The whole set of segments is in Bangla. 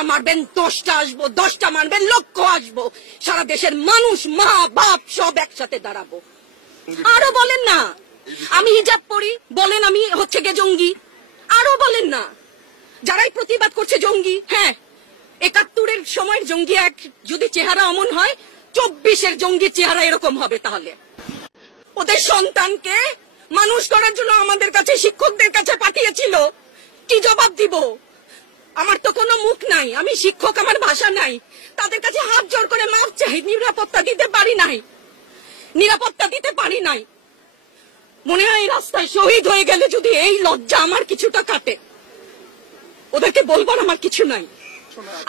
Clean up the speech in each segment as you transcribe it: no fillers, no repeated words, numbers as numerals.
একটা মারবেন 10টা আসবো, 10টা মারবেন লক্ষ আসবো, সারা দেশের মানুষ মা বাপ সব একসাথে দাঁড়াবো। আরো বলেন না আমি হিজাব পরি, বলেন আমি হচ্ছে গে জঙ্গি, আরো বলেন না যারাই প্রতিবাদ করছে জঙ্গি। হ্যাঁ, 71-এর সময় জঙ্গি এক যদি চেহারা অমন হয়, 24-এর জঙ্গির চেহারা এরকম হবে। তাহলে ওদের সন্তানকে মানুষ করার জন্য আমাদের কাছে শিক্ষকদের কাছে পাঠিয়েছিল, কি জবাব দিব? আমার তো কোনো মুখ নাই, আমি শিক্ষক, আমার ভাষা নাই, তাদের কাছে হাত জোর করে মাপ চাই। নিরাপত্তা দিতে পারি নাই, নিরাপত্তা দিতে পারি নাই। মনে হয় রাস্তায় শহীদ হয়ে গেলে যদি এই লজ্জা আমার কিছুটা কাটে, ওদেরকে বলবার আমার কিছু নাই।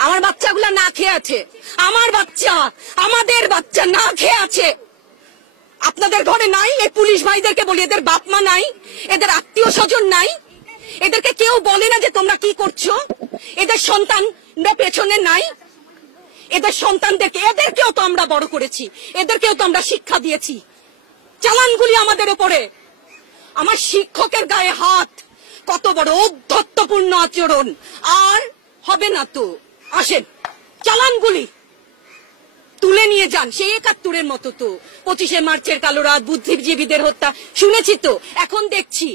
আমার বাচ্চাগুলা না খেয়ে আছে, আমার বাচ্চা, আমাদের বাচ্চা না খেয়ে আছে। আপনাদের ঘরে নাই? এই পুলিশ ভাইদেরকে বলি, এদের বাপ মা নাই, এদের আত্মীয় স্বজন নাই, এদেরকে কেউ বলে না যে তোমরা কি করছো? এদের সন্তান পেছনে নাই? এদের সন্তানদেরকে, এদেরকেও তো আমরা বড় করেছি, এদেরকেও তো আমরা শিক্ষা দিয়েছি। চালানগুলি আমাদের উপরে। আমার শিক্ষকের গায়ে হাত, কত বড় ঔদ্ধত্যপূর্ণ আচরণ! আর হবে না তো, আসেন চালানগুলি তুলে নিয়ে যান। সেই 71-এর মতো তো 25শে মার্চের কালো রাত, বুদ্ধিজীবীদের হত্যা শুনেছি তো, এখন দেখছি।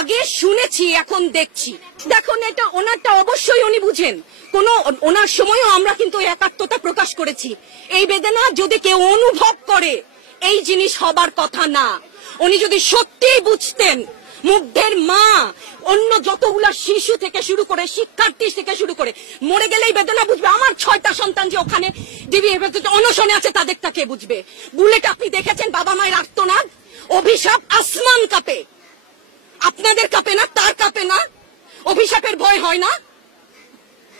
আগে শুনেছি, এখন দেখছি। দেখুন, এটা ওনারটা অবশ্যই উনি বুঝেন। কোন ওনার সময়ও আমরা কিন্তু একাত্মতা প্রকাশ করেছি। এই বেদনা যদি কেউ অনুভব করে, এই জিনিস হবার কথা না। উনি যদি সত্যিই বুঝতেন, মুগ্ধের মা, অন্য যতগুলা শিশু থেকে শুরু করে, শিক্ষার্থী থেকে শুরু করে, মরে গেলেই বেদনা বুঝবে। আমার 6টা সন্তান যে ওখানে অনশনে আছে, তাদেরটা কে বুঝবে? বুলেট আপনি দেখেছেন, বাবা মায়ের আর্তনাদ, অভিশাপ, আসমান কাঁপে। আপনাদের কাঁপে না? তার কাঁপে না? অভিশাপের ভয় হয় না?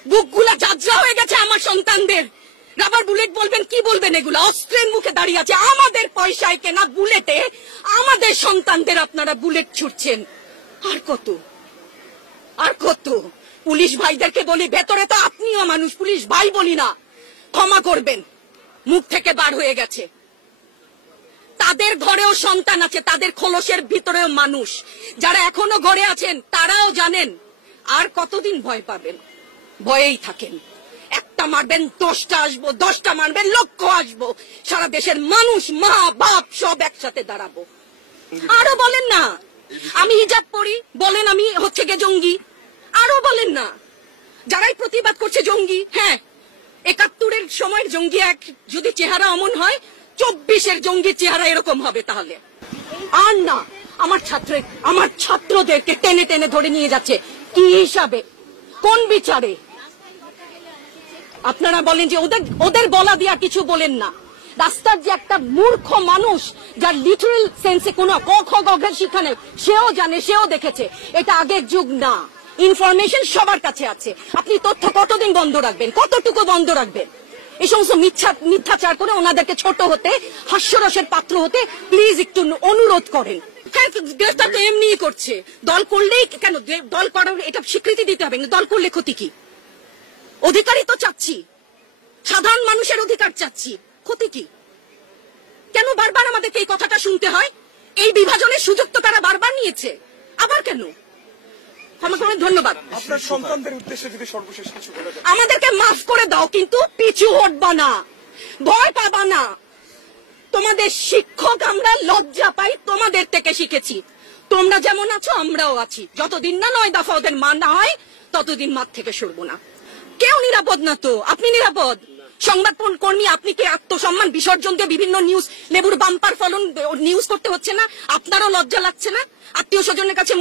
বুকগুলা যাত্রা হয়ে গেছে আমার সন্তানদের। রাবার বুলেট বলবেন, কি বলবেন? এগুলা অস্ত্রের মুখে দাঁড়িয়ে আছে, আমাদের পয়সায় কেনা বুলেটে আমাদের সন্তানদের আপনারা বুলেট ছুটছেন। আর কত, আর কত? পুলিশ ভাইদেরকে বলি, ভেতরে তো আপনিও মানুষ, পুলিশ ভাই বলি না, ক্ষমা করবেন, মুখ থেকে বার হয়ে গেছে। তাদের ঘরেও সন্তান আছে, তাদের খোলসের ভিতরেও মানুষ। যারা এখনো ঘরে আছেন তারাও জানেন আর কতদিন ভয় পাবেন। ভয়েই থাকেন। একটা মারবেন 10টা আসবো, 10টা মারবেন লক্ষ আসবো, সারা দেশের মানুষ মা বাপ সব একসাথে দাঁড়াবো। আরো বলেন না আমি হিজাব পরি, বলেন আমি হচ্ছে গে জঙ্গি, আরো বলেন না যারাই প্রতিবাদ করছে জঙ্গি। হ্যাঁ, 71-এর সময় জঙ্গি এক যদি চেহারা অমন হয়, 24-এর জঙ্গির চেহারা এরকম হবে। তাহলে আর না, আমার ছাত্রদেরকে টেনে টেনে ধরে নিয়ে যাচ্ছে। কি হিসাবে, কোন বিচারে? আপনারা বলেন যে ওদের বলা দিয়া কিছু বলেন না। রাস্তার যে একটা মূর্খ মানুষ, যার লিটারাল সেন্সে কোনো ক খ গ ঘ শিক্ষা নেই, সেও জানে, সেও দেখেছে। এটা আগের যুগ না, ইনফরমেশন সবার কাছে আছে। আপনি তথ্য কতদিন বন্ধ রাখবেন? কতটুকু বন্ধ রাখবেন? এই সমস্ত মিথ্যাচার করে ওনাদেরকে ছোট হতে, হাস্যরসের পাত্র হতে প্লিজ একটু অনুরোধ করেন। গ্রেফতার তো এমনিই করছে, দল করলেই কেন? দল করার এটা স্বীকৃতি দিতে হবে, দল করলে ক্ষতি কি? অধিকারই তো চাচ্ছি, সাধারণ মানুষের অধিকার চাচ্ছি, ক্ষতি কি? কেন বারবার আমাদেরকে এই কথাটা শুনতে হয়? এই বিভাজনের সুযোগ তো তারা বারবার নিয়েছে, আবার কেন? ক্ষমা করবেন, ধন্যবাদ। আপনার সন্তানদের উদ্দেশ্যে যদি সর্বশেষ কিছু বলা যায়। আমাদেরকে মাফ করে দাও, কিন্তু পিছু হটবা না, ভয় পাবা না। তোমাদের শিক্ষক আমরা লজ্জা পাই, তোমাদের থেকে শিখেছি। তোমরা যেমন আছো আমরাও আছি। যতদিন না 9 দফা ওদের মানা হয়, ততদিন মাঠ থেকে সরবো না। কেউ নিরাপদ না তো। আপনি নিরাপদ? সংবাদ কর্মী আপনি কি আত্মসম্মান বিসর্জন দিয়ে বিভিন্ন নিউজ, লেবুর বাম্পার ফলন নিউজ করতে হচ্ছে না? আপনারও লজ্জা লাগছে না? আত্মীয় স্বজনের কাছে